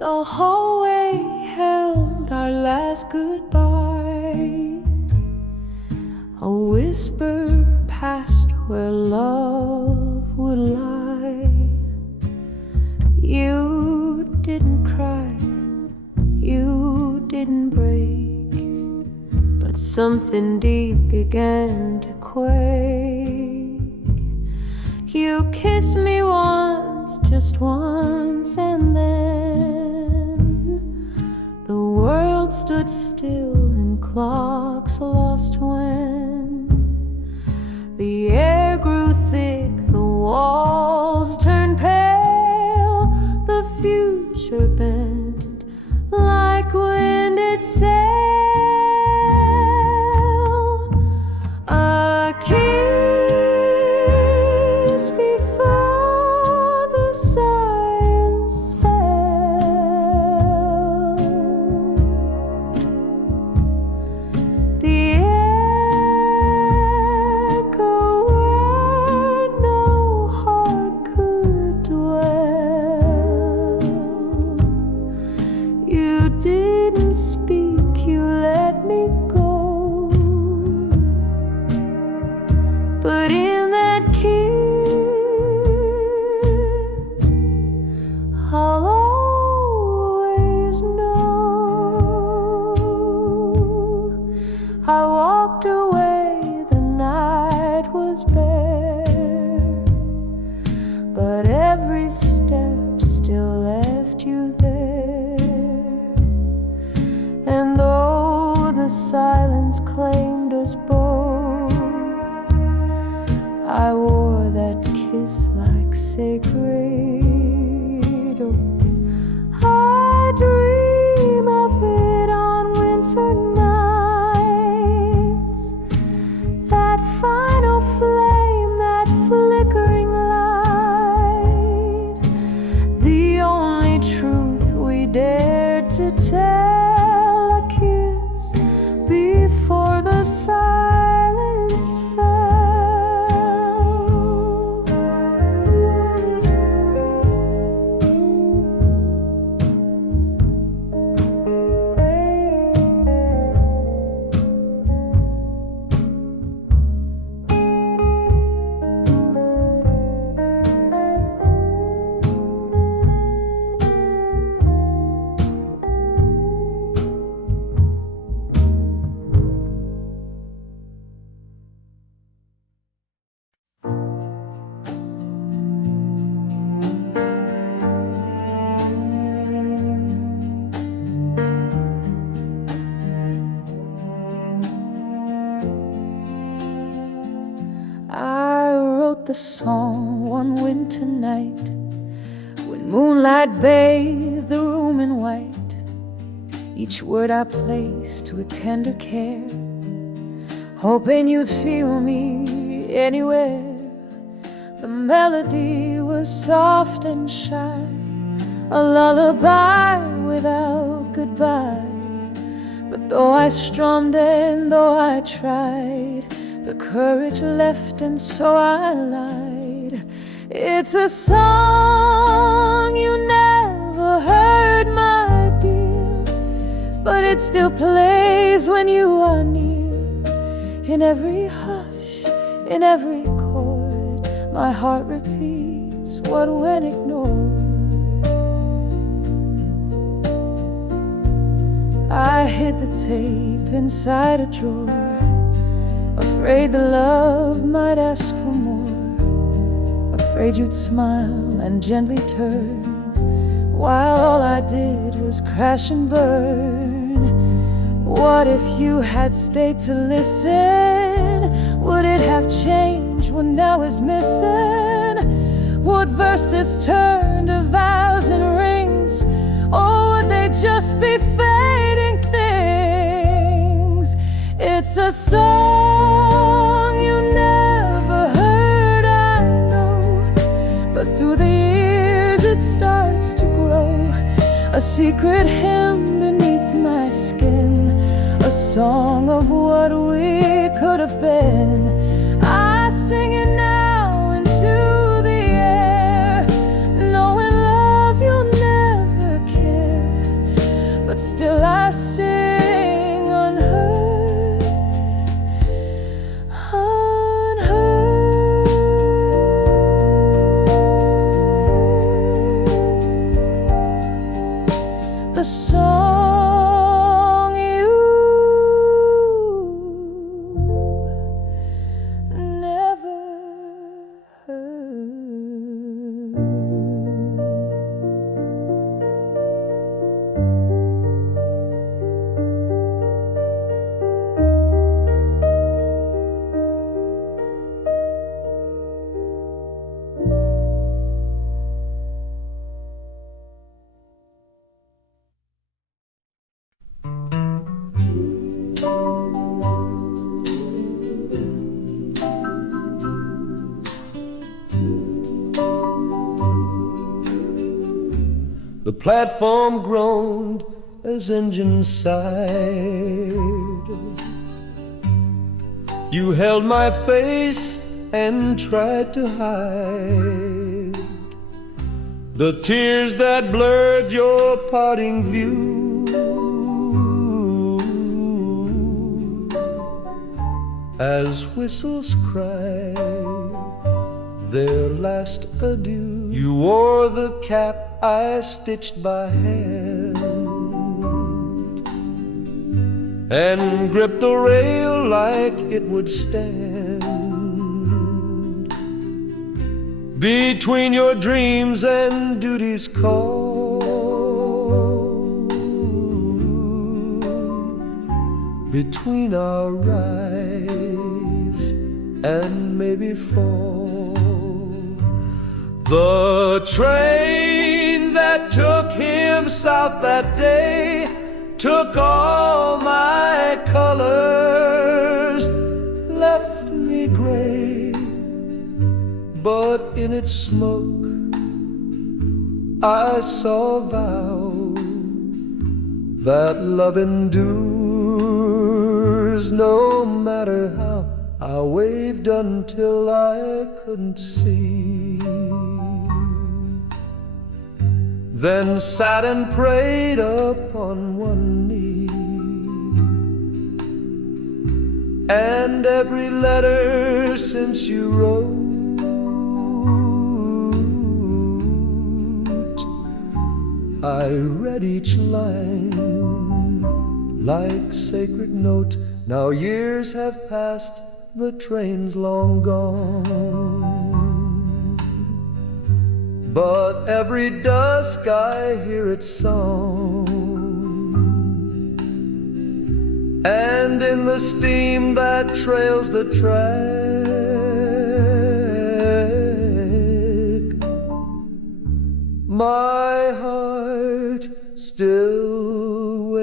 The hallway held our last goodbye. A whisper passed where love would lie. You didn't cry, you didn't break, but something deep began to quake. You kissed me once, just once, and then the world stood still and clocks lost when the air grew thick, the walls turned pale, the future bent like wind it sailed. A kiss before the silence fell. The echo where no heart could dwell. You didn't speak, you let me go. But in that kiss, I'll always know. I walked away, the night was bare, but every step still left you there. And though the silence claimed us both, I wore that kiss like sacred oath. I dream of it on winter nights, that final flame, that flickering light, the only truth we dared to tell, a kiss before the silence fell. I wrote the song one winter night when moonlight bathed the room in white. Each word I placed with tender care, hoping you'd feel me anywhere. The melody was soft and shy, a lullaby without goodbye. But though I strummed and though I tried, the courage left and so I lied. It's a song you never heard, my dear, but it still plays when you are near. In every hush, in every chord, my heart repeats what went ignored. I hid the tape inside a drawer, afraid the love might ask for more, afraid you'd smile and gently turn, while all I did was crash and burn. What if you had stayed to listen? Would it have changed what now is missing? Would verses turn to vows and rings, or would they just be fading things? It's a song you never heard, I know, but through the years it starts to grow, a secret hymn beneath my skin, a song of what we could have been. I sing it now into the air, knowing love you'll never care. still I sing unheard, unheard. The song you never heard. The platform groaned as engines sighed. You held my face and tried to hide the tears that blurred your parting view. As whistles cry their last adieu, you wore the cap I stitched by hand and gripped the rail like it would stand between your dreams and duty's call, between our rise and maybe fall. The train that took him south that day took all my colors, left me gray, but in its smoke I saw a vow that love endures no matter how. I waved until I couldn't see, then sat and prayed upon one knee, and every letter since you wrote I read each line like sacred note. Now years have passed, the train's long gone, but every dusk I hear its song, and in the steam that trails the track, my heart still waits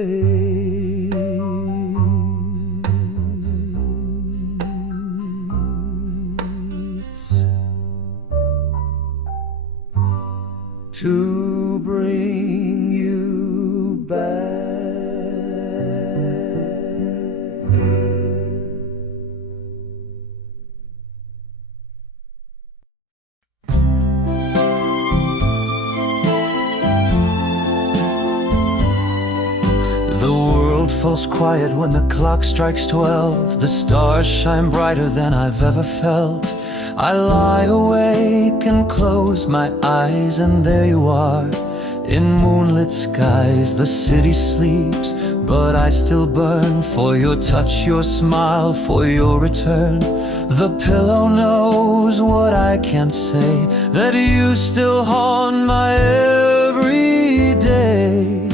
to bring you back. The world falls quiet when the clock strikes 12. The stars shine brighter than I've ever felt. I lie awake and close my eyes, and there you are in moonlit skies. The city sleeps, but I still burn for your touch, your smile, for your return. The pillow knows what I can't say, that you still haunt my every day.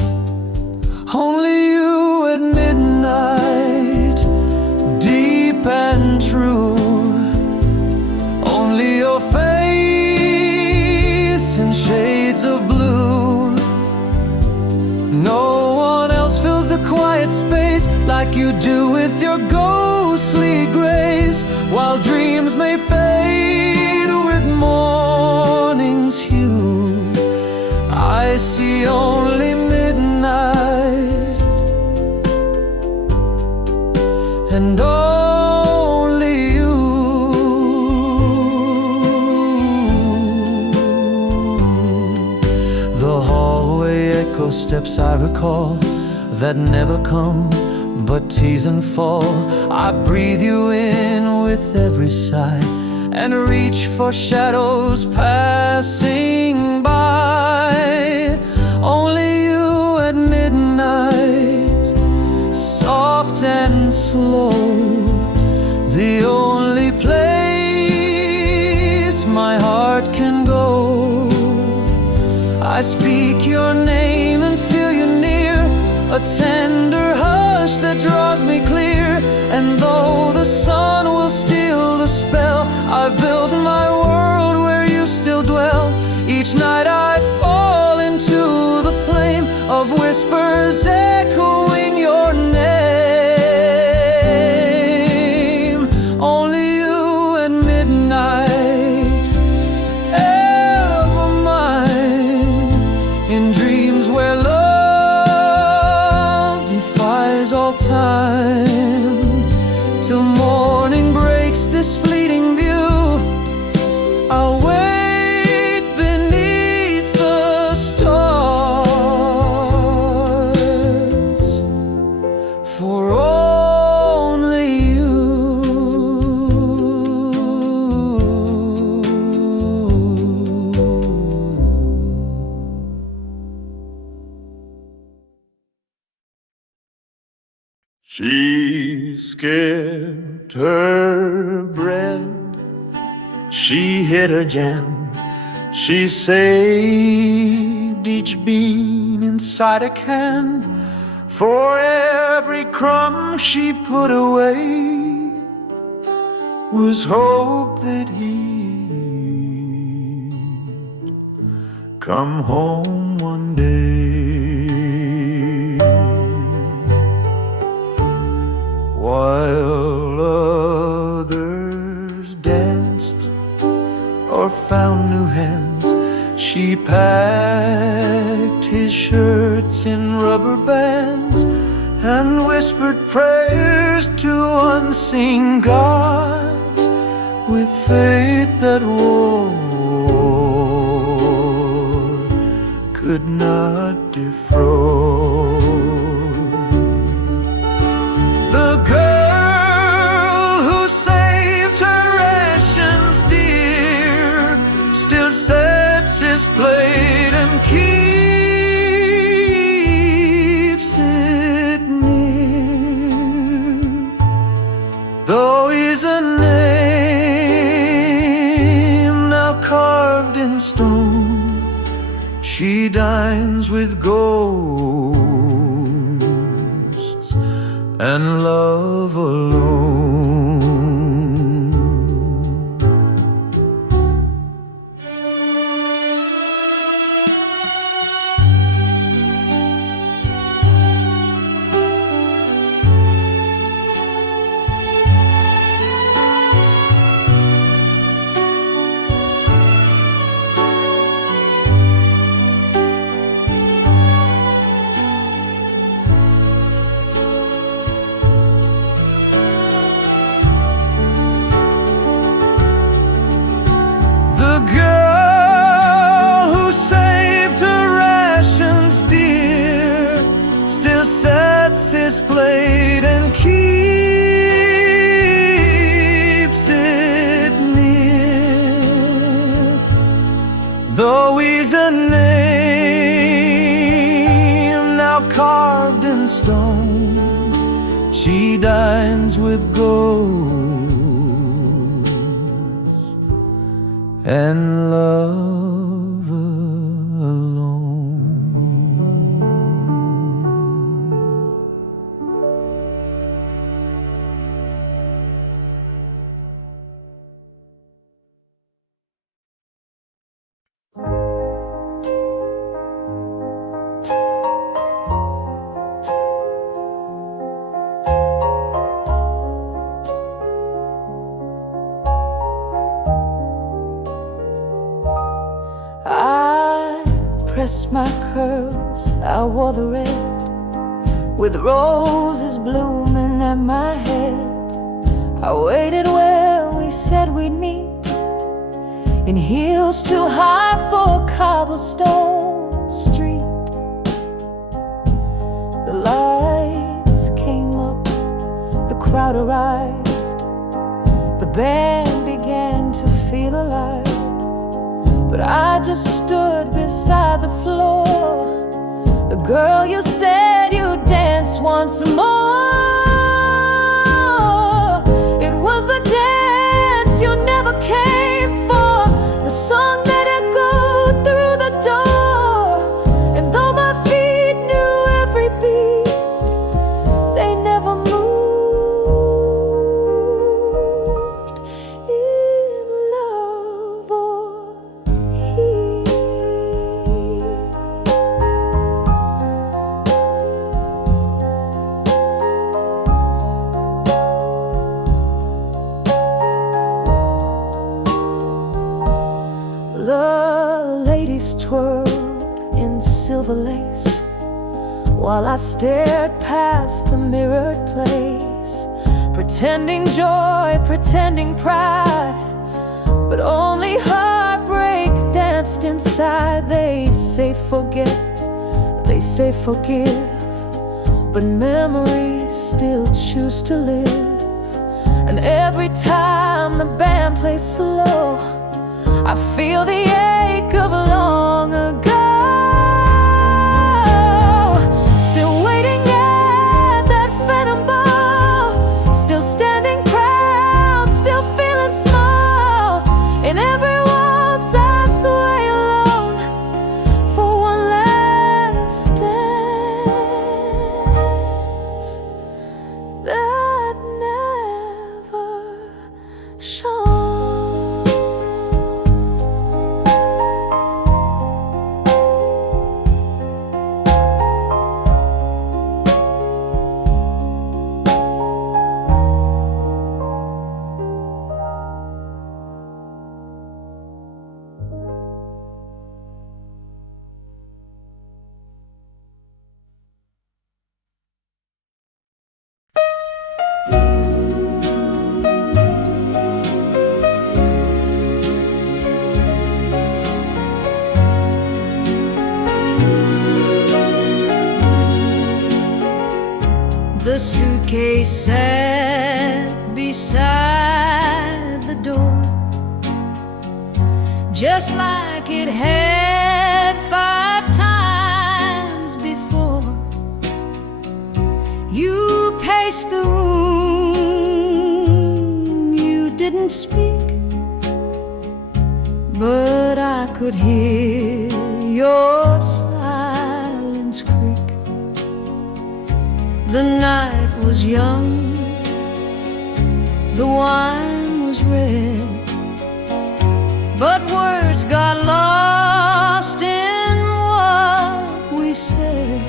Only you at midnight, deep and true. Only your face in shades of blue. No one else fills the quiet space like you do with your ghostly grace. While dreams may fade with morning's hue, I see only midnight, and only you. The hallway echo steps I recall, that never come but tease and fall. I breathe you in with every sigh and reach for shadows passing by. Only you at midnight, soft and slow, the only place my heart can go. I speak your name and feel you near, a tender hush that draws me clear. And though the sun will steal the spell, I've built my world where you still dwell. Each night I fall into the flame of whispers echoing your name. Only you at midnight, ever mine, in dreams where love defies all time. Till morning breaks this fleeting view, I'll wait beneath the stars for only you. She skipped her bread, she hit her jam, she saved each bean inside a can. For every crumb she put away was hope that he'd come home one day. While others danced or found new hands, she packed his shirts in rubber bands and whispered prayers to unseen gods with faith that war could not defraud. The girl who saved her rations dear still sets his plate and keeps it near. Though he's a name now carved in stone, she dines with ghosts and love alone. The girl who saved her rations dear still sets his plate and keeps it near. Though he's a name now carved in stone, she dines with ghosts and love alone. Pressed my curls, I wore the red, with roses blooming at my head. I waited where we said we'd meet, in heels too high for a cobblestone street. The light crowd arrived, the band began to feel alive. But I just stood beside the floor, the girl you said you'd dance once more. It was the dance you never came for, the song that echoed through the door. And though my feet knew every beat, they never moved in love or heat. The ladies twirled in silver lace, while I stared past the mirrored place, pretending joy, pretending pride, but only heartbreak danced inside. They say forget, they say forgive, but memories still choose to live. And every time the band plays slow, I feel the ache of long ago. Still waiting at that phantom ball, still standing proud, still feeling small. In every waltz I sway alone for one last dance that never shone. The suitcase sat beside the door, just like it had 5 times before. You paced the room, you didn't speak, but I could hear your silence creak. The night was young, the wine was red, but words got lost in what we said.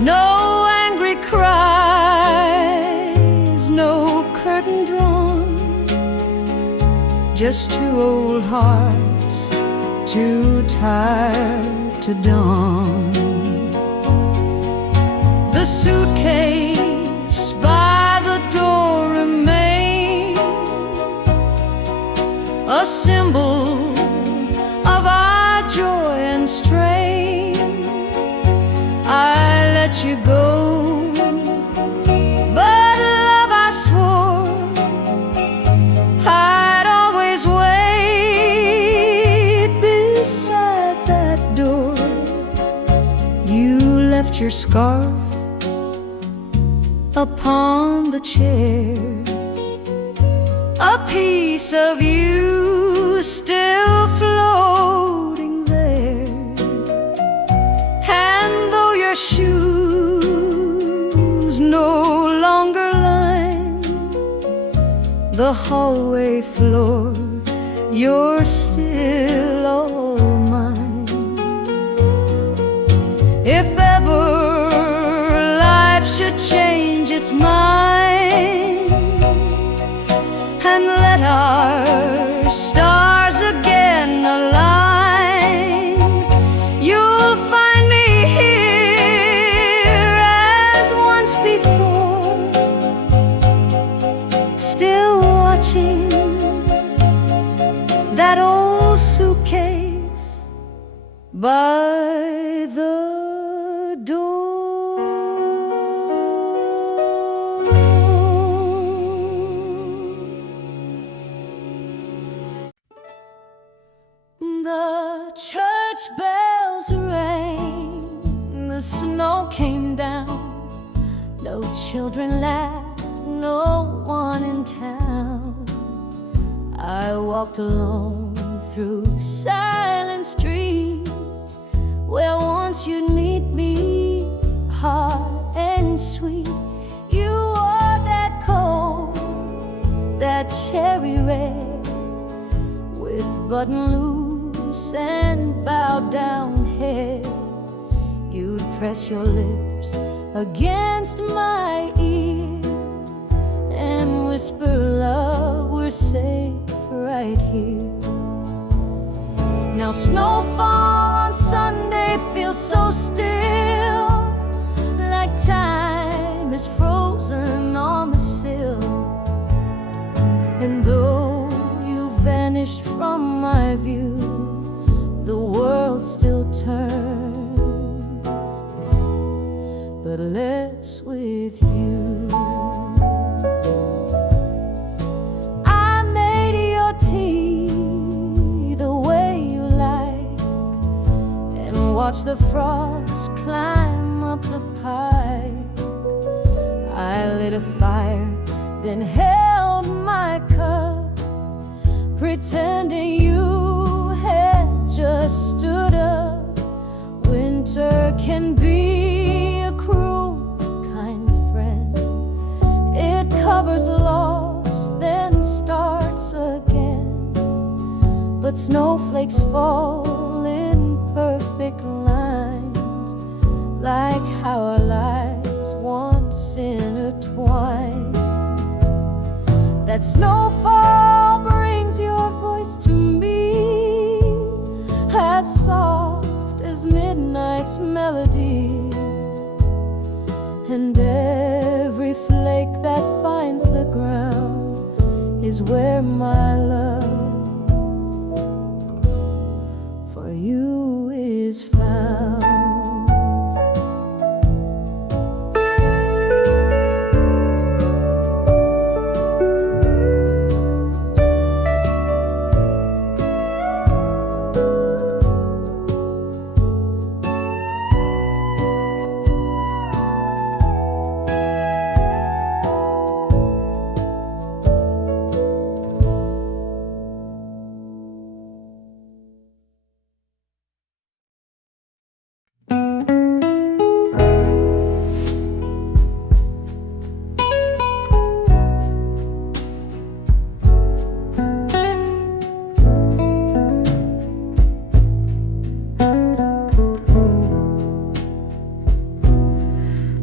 No angry cries, no curtain drawn, just 2 old hearts, too tired to dawn. The suitcase by the door remained a symbol of our joy and strain. I let you go, but love, I swore I'd always wait beside that door. You left your scarf upon the chair, a piece of you still floating there. And though your shoes no longer line the hallway floor, you're still all mine. If ever life should change its mind and let our stars again align, you'll find me here as once before, still watching that old suitcase by the door. snow came down. No children laughed, no one in town. I walked alone through silent streets where once you'd meet me, hard and sweet. You wore that coat, that cherry red, with button loose and bowed down head. You'd press your lips against my ear and whisper, love, we're safe right here. Now snowfall on Sunday feels so still, like time is frozen on the sill. And though you vanished from my view, the world still turns, but less with you. I made your tea the way you like, and watched the frost climb up the pipe. I lit a fire, then held my cup, pretending you had just stood up. Winter can be a cruel kind friend. It covers loss, then starts again. But snowflakes fall in perfect lines, like how our lives once intertwined. That snowfall brings your voice to me, as soft as midnight's melody. And every flake that finds the ground is where my love for you is found.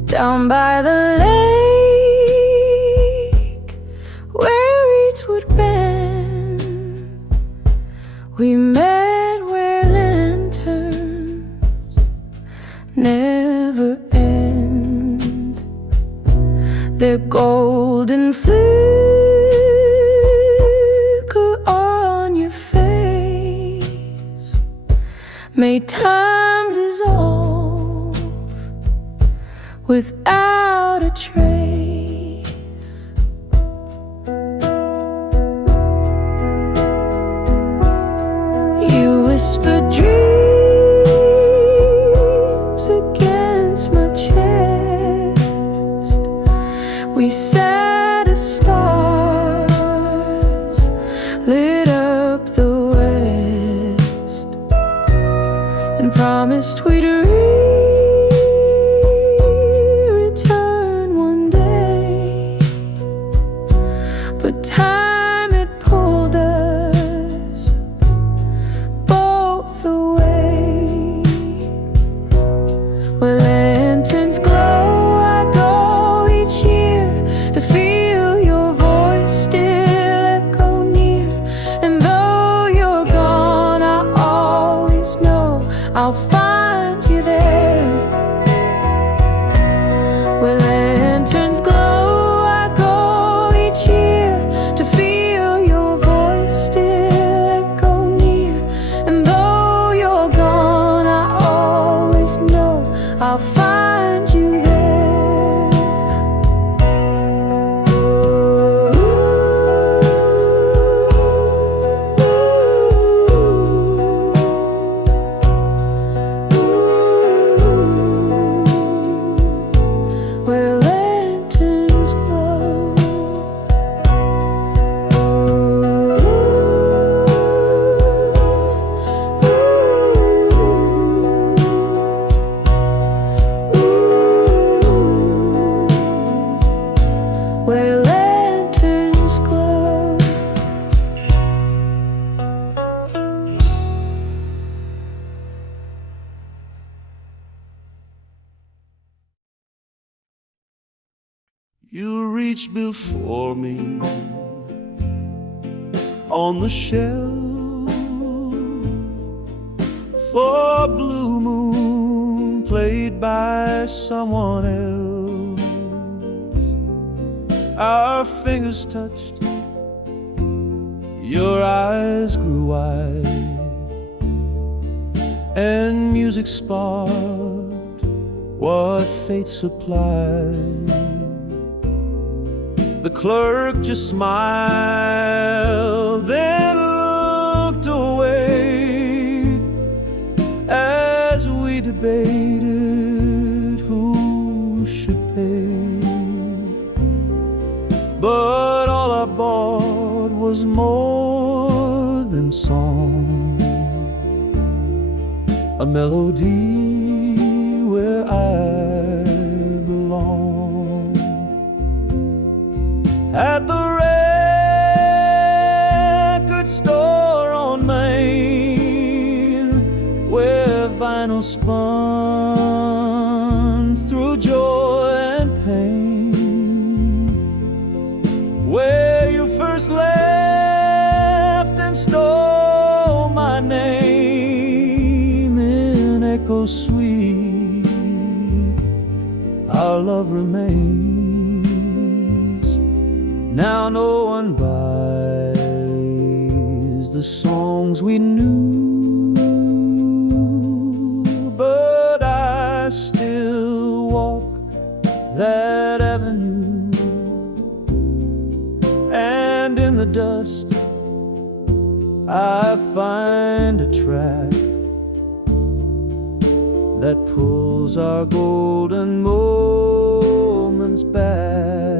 Down by the lake, where reeds would bend, we met where lanterns never end. Their golden flicker on your face made time dissolve without a trace. You whispered dreams against my chest. We sat as stars lit up the west, and promised we'd return one day. But time had pulled us both away. Where lanterns glow, I go each year to feel your voice still echo near. And though you're gone, I always know I'll find you there. Where lanterns glow, I go each year to feel your voice still echo near. And though you're gone, I always know I'll find you there. You reached before me on the shelf, for a blue moon played by someone else. Our fingers touched, your eyes grew wide, and music sparked what fate supplied. The clerk just smiled, then looked away as we debated who should pay. But all I bought was more than song, a melody where I belong. At the record store on Main, where vinyl spun through joy and pain, where you first left and stole my name in echo sweet, our love remains. Now no one buys the songs we knew, but I still walk that avenue, and in the dust I find a track that pulls our golden moments back.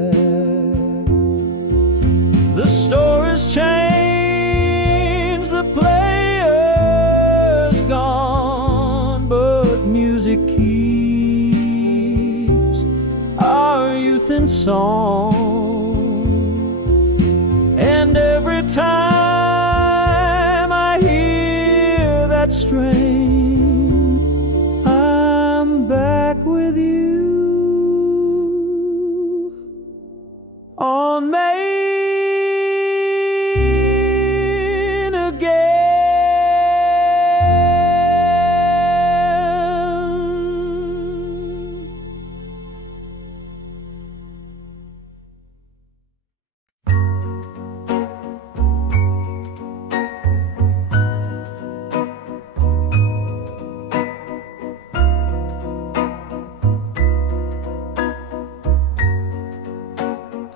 The story's changed, the player's gone, but music keeps our youth in song. And every time I hear that strain, I'm back with you on Main.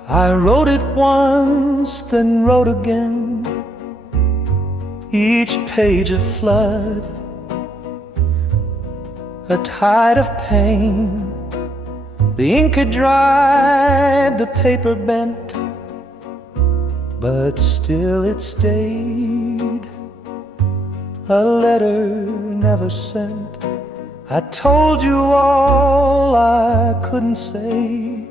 I wrote it once, then wrote again, each page a flood, a tide of pain. The ink had dried, the paper bent, but still it stayed, a letter never sent. I told you all I couldn't say,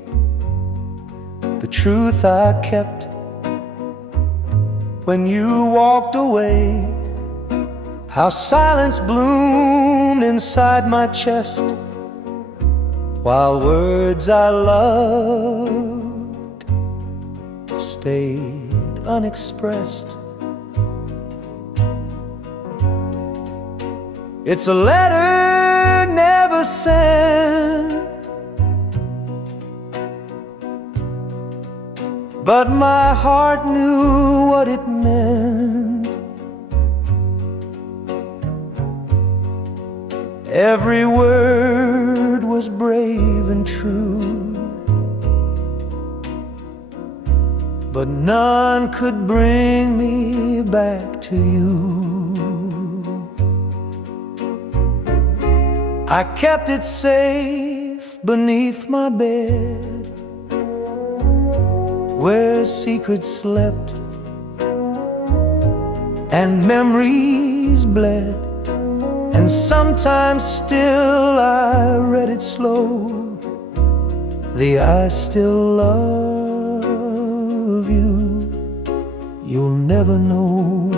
the truth I kept when you walked away. How silence bloomed inside my chest, while words I loved stayed unexpressed. It's a letter never sent, but my heart knew what it meant. Every word was brave and true, but none could bring me back to you. I kept it safe beneath my bed, where secrets slept and memories bled. And sometimes still I read it slow, the I still love you, you'll never know.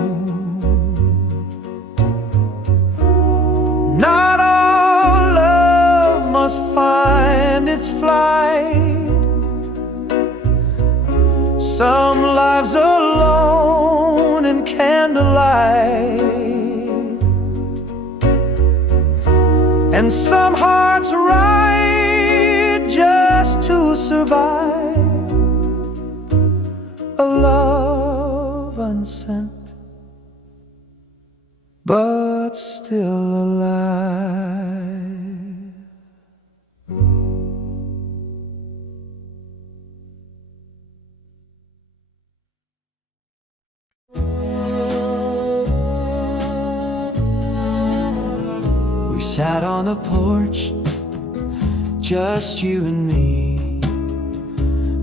Not all love must find its flight some lives alone in candlelight, and some hearts write just to survive, a love unsent but still alive. We sat on the porch, just you and me,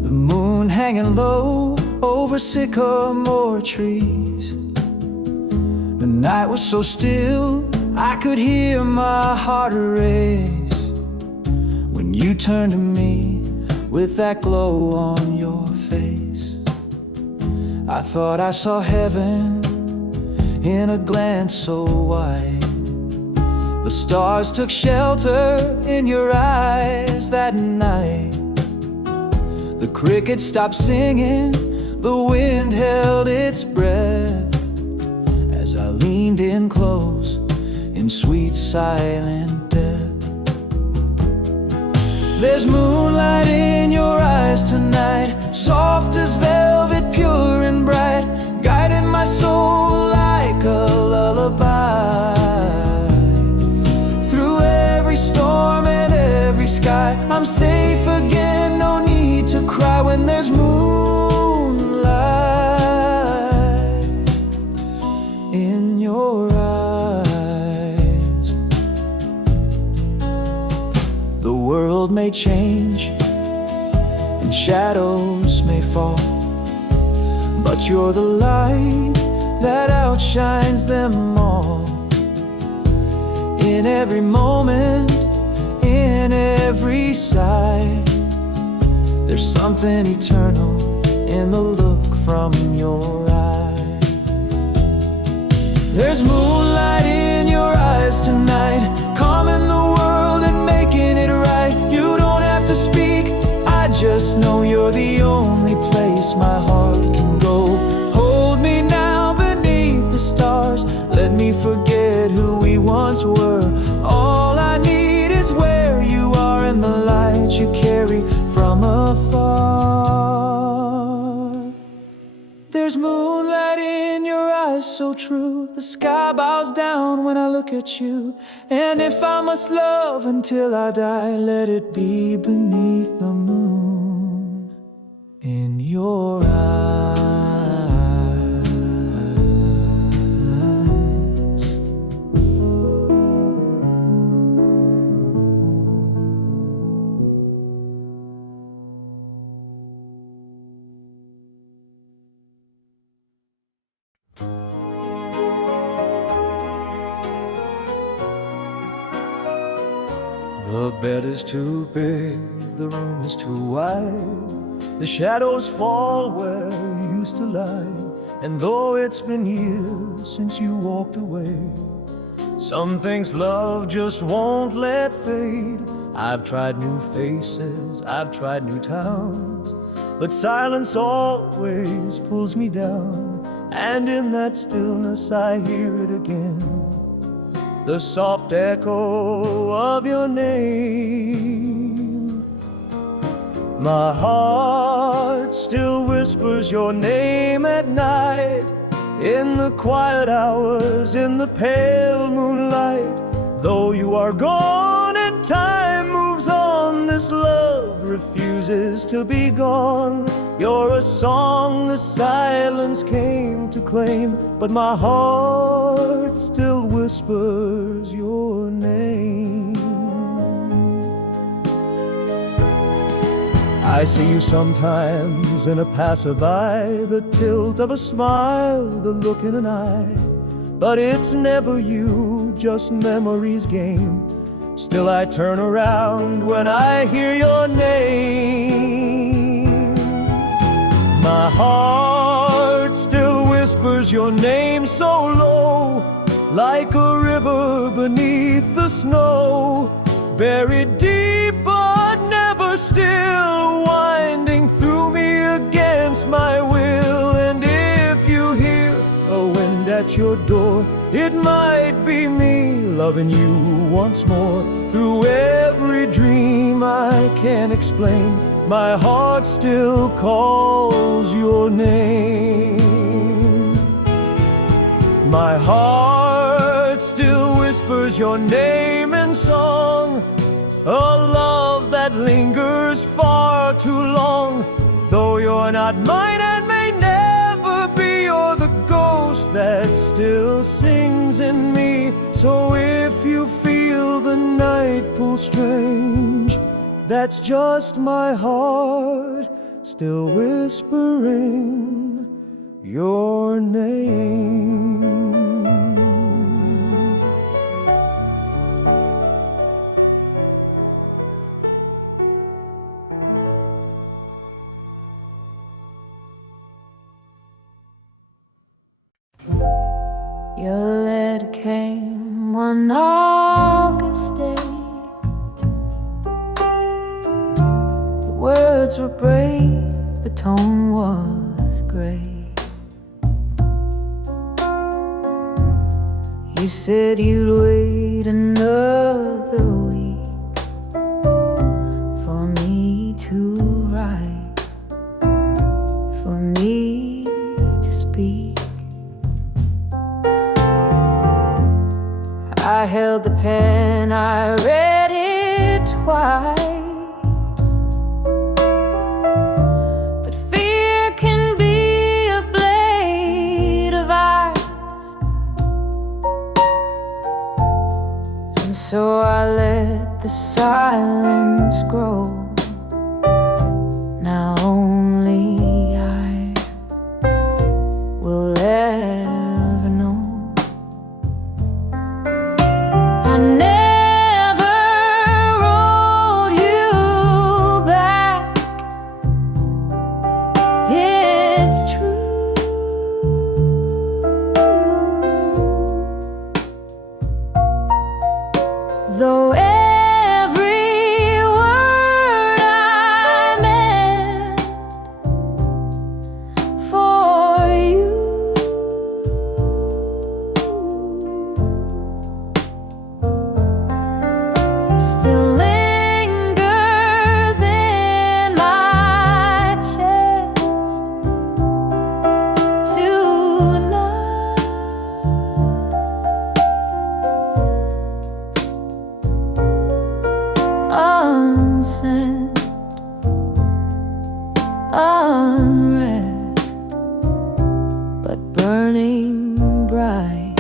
the moon hanging low over sycamore trees. The night was so still, I could hear my heart race when you turned to me with that glow on your face. I thought I saw heaven in a glance so wide. The stars took shelter in your eyes that night. The crickets stopped singing, the wind held its breath as I leaned in close in sweet silent death. There's moonlight in your eyes tonight, soft as velvet, pure and bright, guiding my soul like a lullaby. Through every storm and every sky, I'm safe again, no need to cry when there's moonlight in your eyes. The world may change and shadows may fall, but you're the light that outshines them all. In every moment, in every sigh, there's something eternal in the look from your eye. There's moonlight in your eyes tonight, calming the world and making it right. You don't have to speak, I just know you're the only place my heart can go. Hold me now beneath the stars, let me forget who we once were. All I need is where you are and the light you carry from afar. There's moonlight in your eyes so true, the sky bows down when I look at you. And if I must love until I die, let it be beneath the moon in your eyes. The bed is too big, the room is too wide, the shadows fall where you used to lie. And though it's been years since you walked away, some things love just won't let fade. I've tried new faces, I've tried new towns, but silence always pulls me down. And in that stillness I hear it again, the soft echo of your name. My heart still whispers your name at night, in the quiet hours, in the pale moonlight. Though you are gone and time moves on, this love refuses to be gone. You're a song the silence came to claim, but my heart still whispers your name. I see you sometimes in a passerby, the tilt of a smile, the look in an eye. But it's never you, just memory's game. Still I turn around when I hear your name. My heart still whispers your name so low, like a river beneath the snow, buried deep but never still, winding through me against my will. at your door. It might be me loving you once more. Through every dream I can't explain, my heart still calls your name. My heart still whispers your name in song, a love that lingers far too long. Though you're not mine and may never be, you're the ghost that still sings in me. So if you feel the night pull strange, that's just my heart still whispering your name. Your letter came one August day. The words were brave, the tone was gray. You said you'd wait another week for me to write, for me to speak. I held the pen, I read it twice. But fear can be a blade of ice, and so I let the silence grow. Now only I will ever know. I never wrote you back, it's true. Though every word I meant for you, still lingers in my chest tonight. Unsent, unread, but burning bright.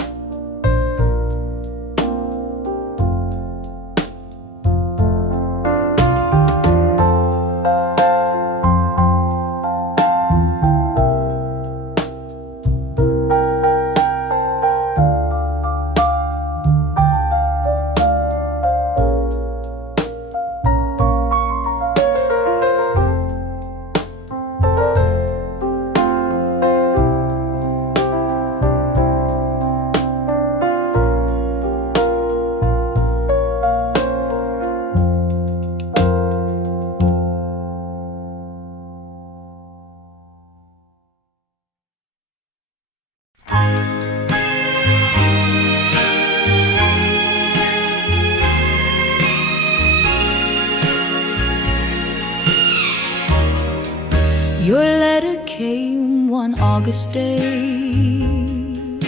Your letter came one August day.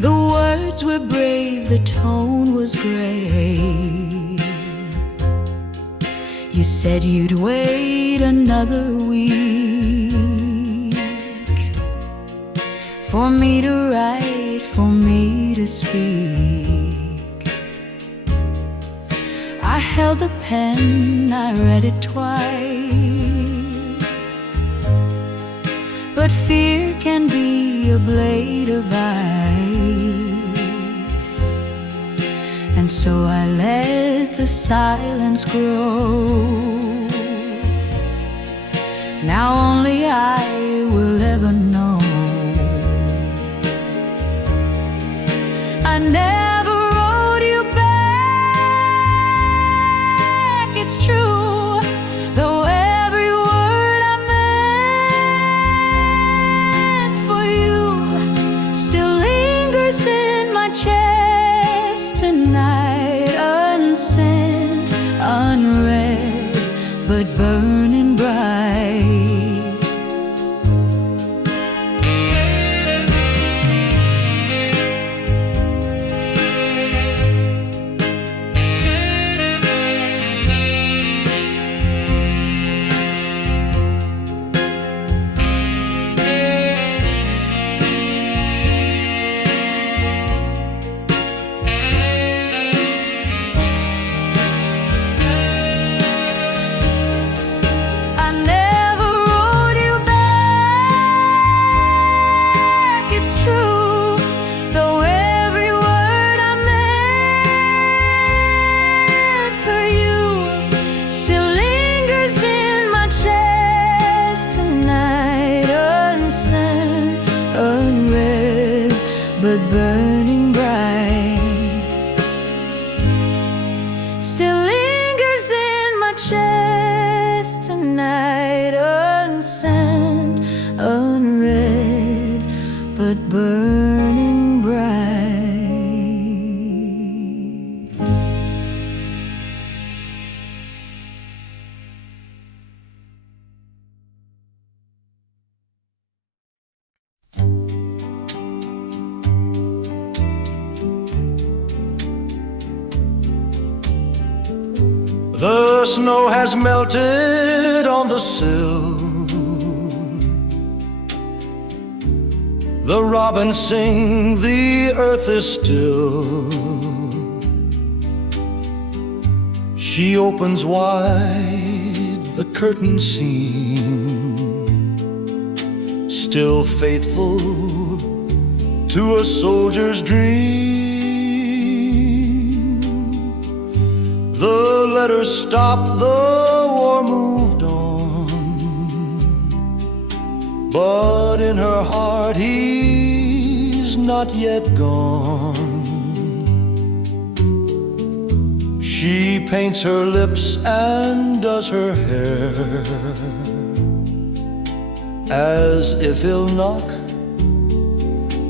The words were brave, the tone was gray. You said you'd wait another week for me to write, for me to speak. I held the pen, I read it twice. But fear can be a blade of ice, and so I let the silence grow. Now only I will ever know. I never wrote you back, it's true. Though every word I meant for you unsent, unread, but burning bright. But burning bright, still lingers in my chest tonight, unsent, unread, but burning bright. The snow has melted on the sill. The robins sing, the earth is still. She opens wide the curtain seam, still faithful to a soldier's dream. The letters stopped, the war moved on, but in her heart he's not yet gone. She paints her lips and does her hair, as if he'll knock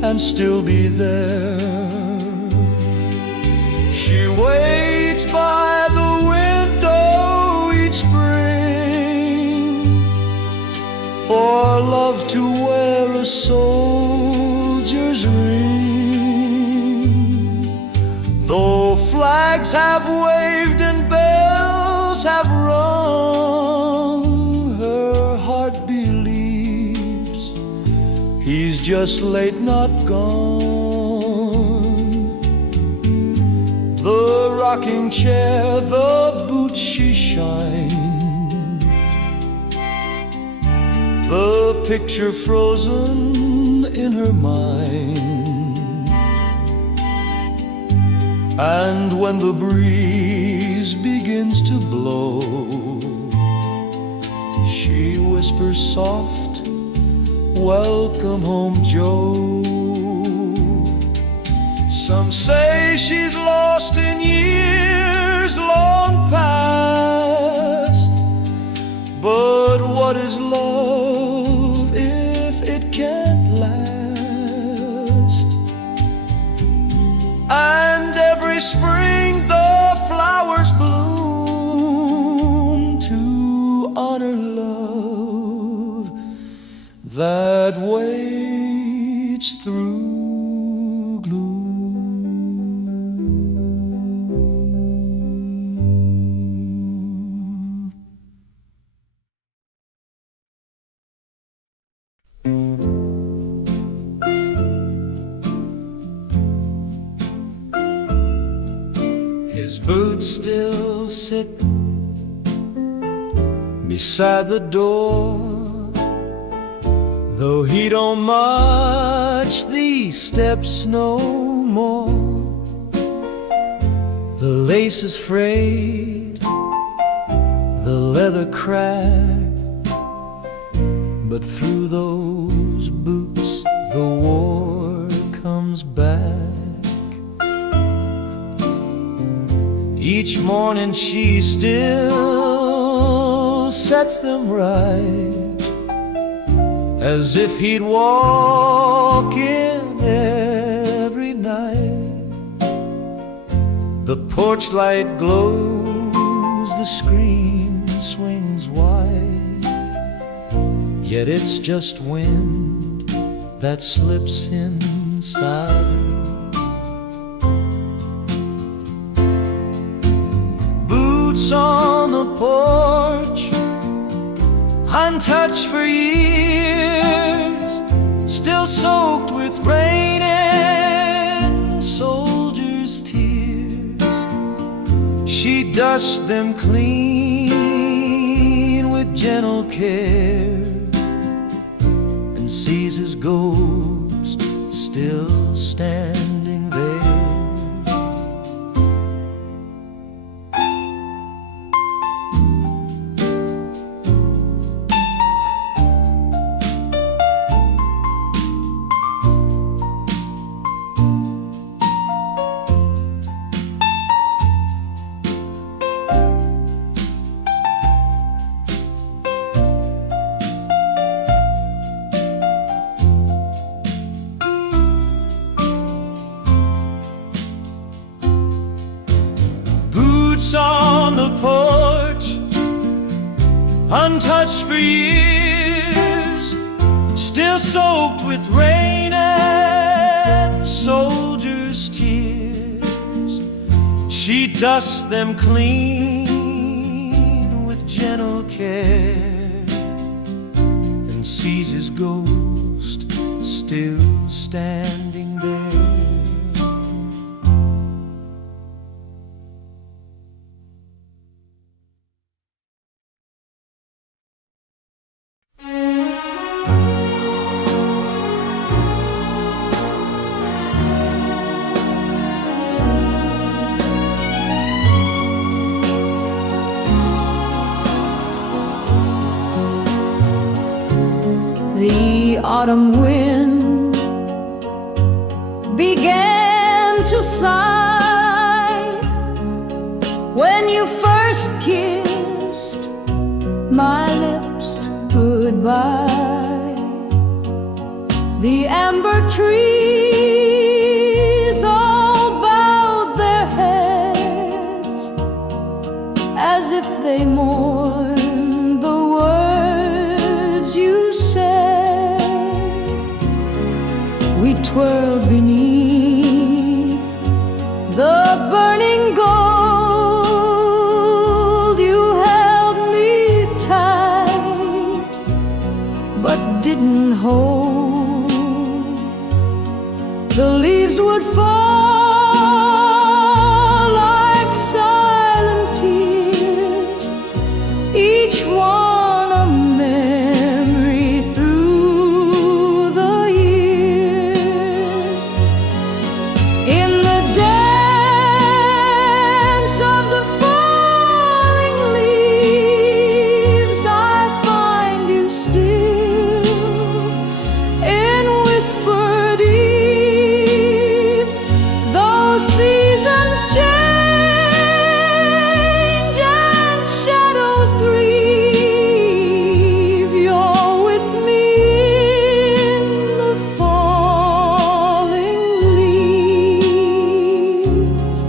and still be there. She waits by the window each spring for love to wear a soldier's ring. Though flags have waved and bells have rung, her heart believes he's just late, not gone. The rocking chair, the boots she shined, the picture frozen in her mind. And when the breeze begins to blow, she whispers soft, "Welcome home, Joe." Some say she's lost in years long past, but what is love if it can't last? And every spring the flowers bloom to honor love that waits through gloom. His boots still sit beside the door, though he don't march these steps no more. The lace is frayed, the leather cracked, but through those boots the war comes back. Each morning she still sets them right, as if he'd walk in every night. The porch light glows, the screen swings wide, yet it's just wind that slips inside. Boots on the porch, untouched for years, still soaked with rain and soldiers' tears. She dusts them clean with gentle care, and sees his ghost still standing there. Boots on the porch, untouched for years, still soaked with rain and soldiers' tears. She dusts them clean with gentle care, and sees his ghost still standing there. The autumn wind began to sigh when you first kissed my lips goodbye. The amber trees all bowed their heads as if they mourned the words you said. We twirled beneath the burning gold. You held me tight, but didn't hold. The leaves would fall like silent tears, each one a memory through the years. In the dance of the falling leaves, I find you still in whispered eaves. Though seasons change and shadows grieve, you're with me in the falling leaves.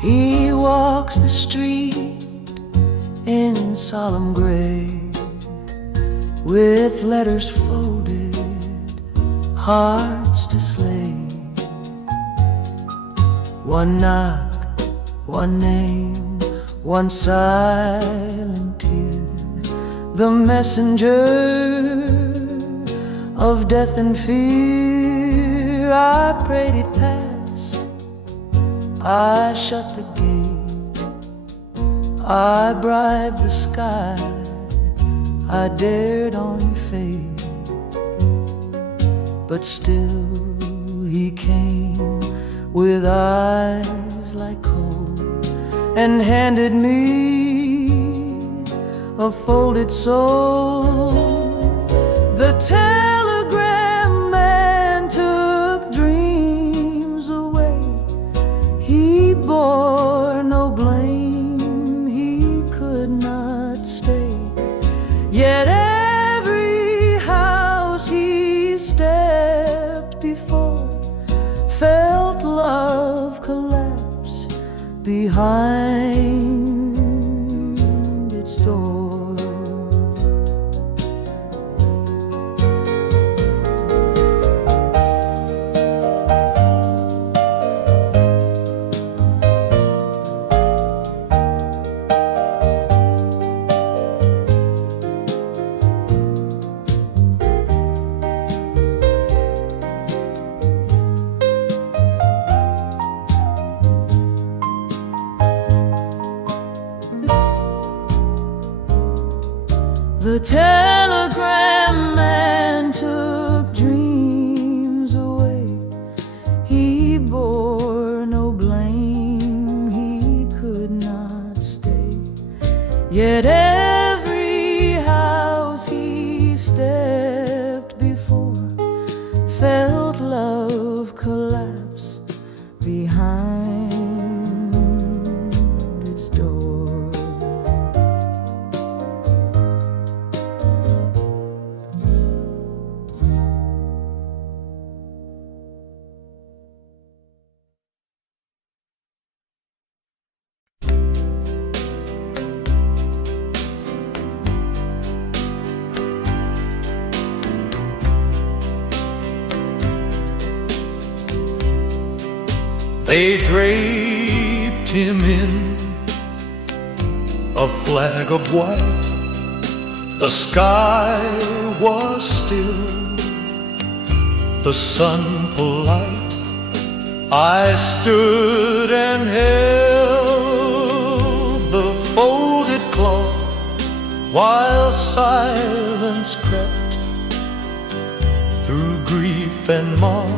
He walks the street in solemn gray, with letters folded, hearts to slay. One knock, one name, one silent tear, the messenger of death and fear. I prayed it pass, I shut the gate, I bribed the sky, I dared on fate. But still he came with eyes like coal and handed me a folded soul. The telegram man took dreams away. He bore no blame, he could not stay. Yet every house he stepped before felt love collapse behind its door. The telegram man took dreams away. He bore no blame, he could not stay. Yet every house he stepped before felt love collapse behind its door. They draped him in a flag of white. The sky was still, the sun polite. I stood and held the folded cloth while silence crept through grief and moth.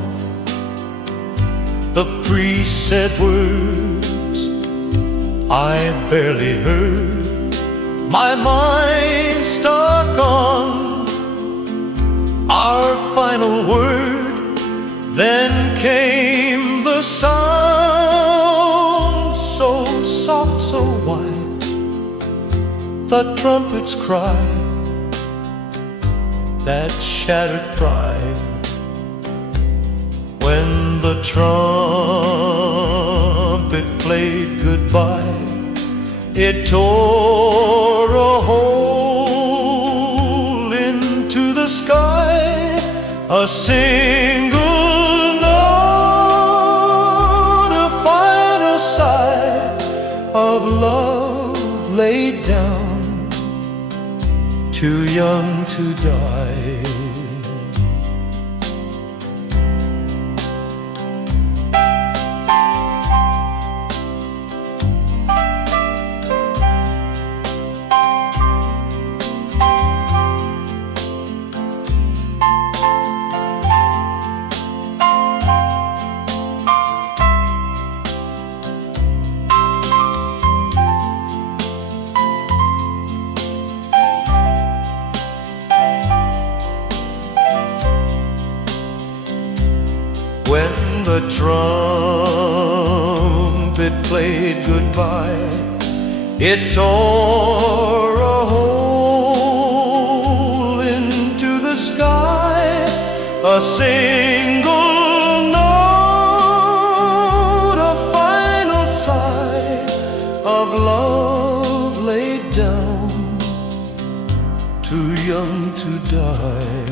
The priest said words I barely heard. My mind stuck on our final word. Then came the sound, so soft, so wide, the trumpet's cry that shattered pride. When the trumpet played goodbye, it tore a hole into the sky. A single note, a final sigh of love laid down, too young to die. When the trumpet played goodbye, it tore a hole into the sky. A single note, a final sigh of love laid down, too young to die.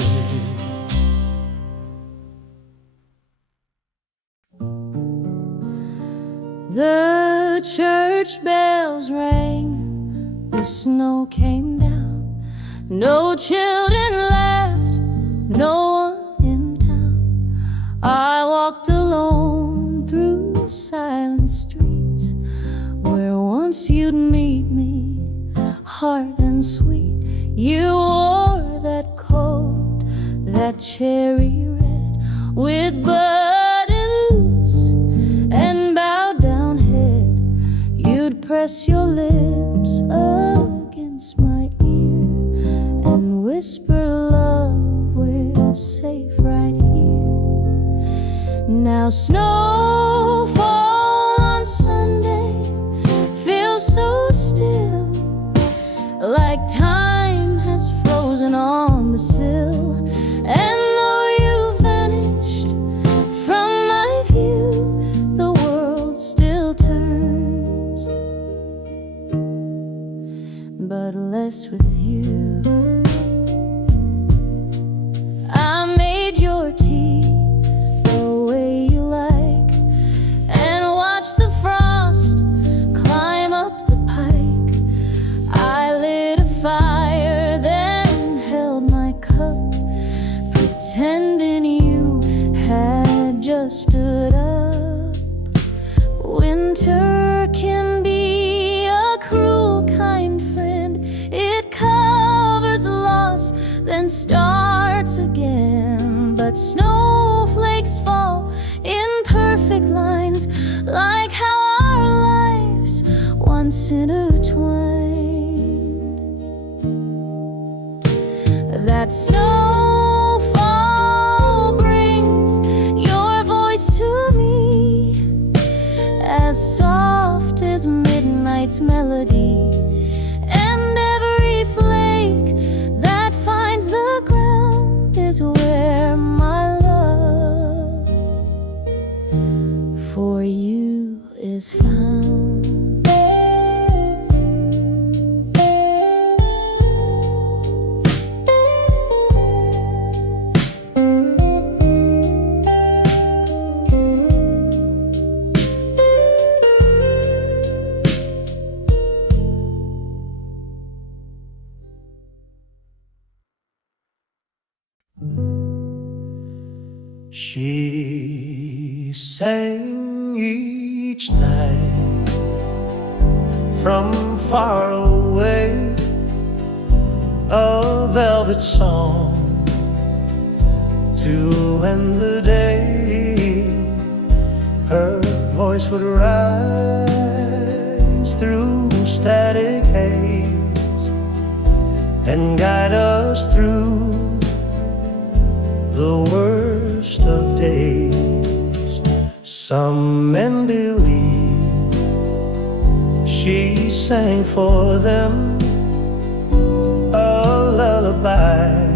church bells rang, the snow came down. No children left, no one in town. I walked alone through silent streets, where once you'd meet me, heart and sweet. You wore that coat, that cherry red, with button loose and bowed down head. You'd press your lips against my ear and whisper, love, we're safe right here. Now snowfall on Sunday feels so still, like time has frozen on the sill. And though you vanished from my view, the world still turns, but less with you. I made your tea the way you like, and watched the frost climb up the pike. I lit a fire, then held my cup, pretending you had just stood up. Winter can be a cruel kind friend. It covers loss, then starts again. But snowflakes fall in perfect lines, like how our lives once intertwined. That snowfall brings your voice to me, as soft as midnight's melody. And every flake that finds the ground is where my love for you is found. She sang each night from far away, a velvet song to end the day. Her voice would rise through static haze and guide us through the worst of days. Some men believe she sang for them a lullaby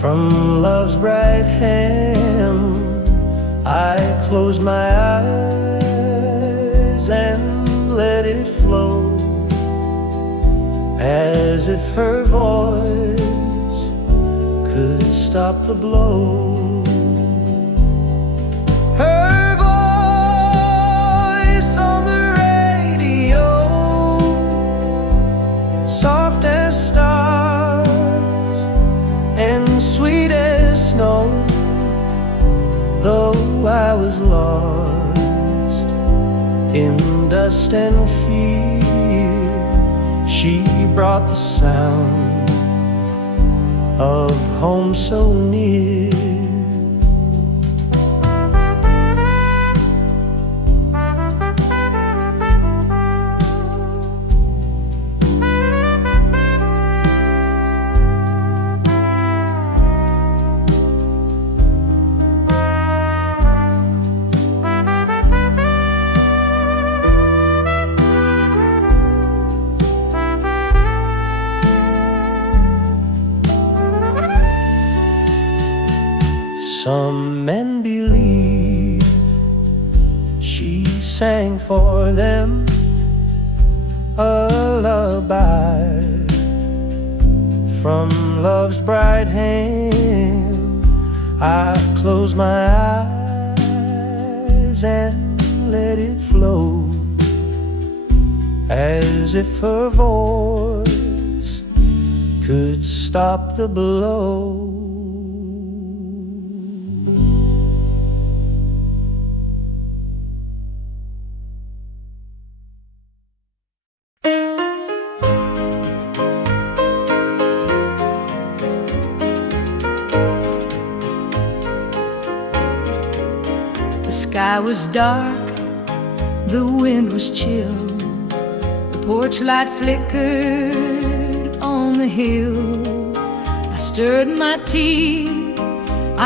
from love's bright hand. I closed my eyes and let it flow, as if her voice could stop the blow. Her voice on the radio, soft as stars and sweet as snow. Though I was lost in dust and fear, she brought the sound of home so near. Some men believe she sang for them a lullaby from love's bright hand. I closed my eyes and let it flow, as if her voice could stop the blow. The sky was dark, the wind was chill, the porch light flickered on the hill. I stirred my tea,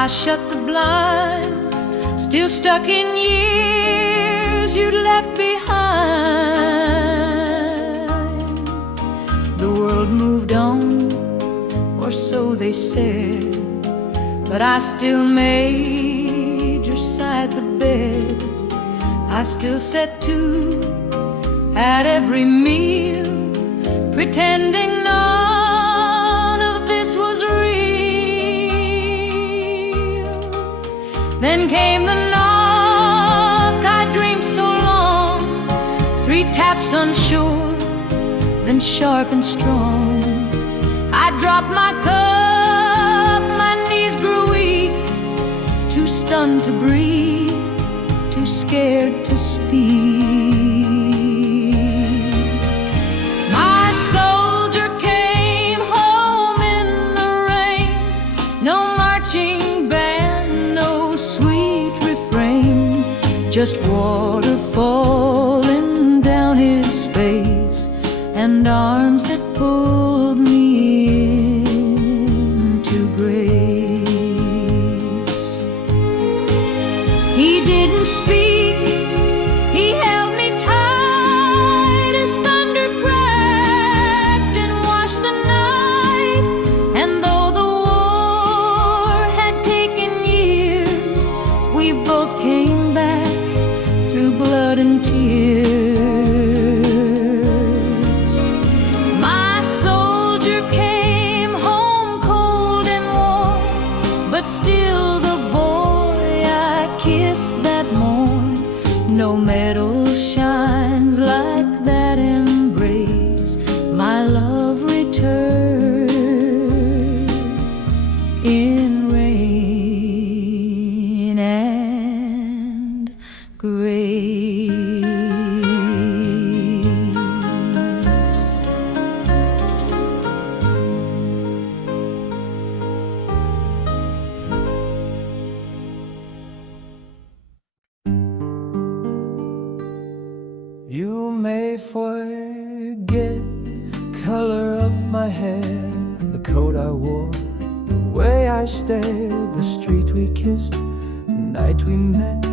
I shut the blind, still stuck in years you'd left behind. The world moved on, or so they said, but I still made your side the bed. I still set to at every meal, pretending none of this was real. Then came the knock I dreamed so long, 3 taps unsure, then sharp and strong. I dropped my cup, my knees grew weak, too stunned to breathe, too scared to speak. My soldier came home in the rain, no marching band, no sweet refrain, just water falling down his face and arms that pulled me into grace. He didn't speak, he held me tight as thunder cracked and washed the night. And though the war had taken years, we both came back through blood and tears. My soldier came home cold and warm, but still the boy I kissed that morn. No medal shines like that embrace. My love returned in rain and grace. You may forget the color of my hair, the coat I wore, the way I stared, the street we kissed, the night we met.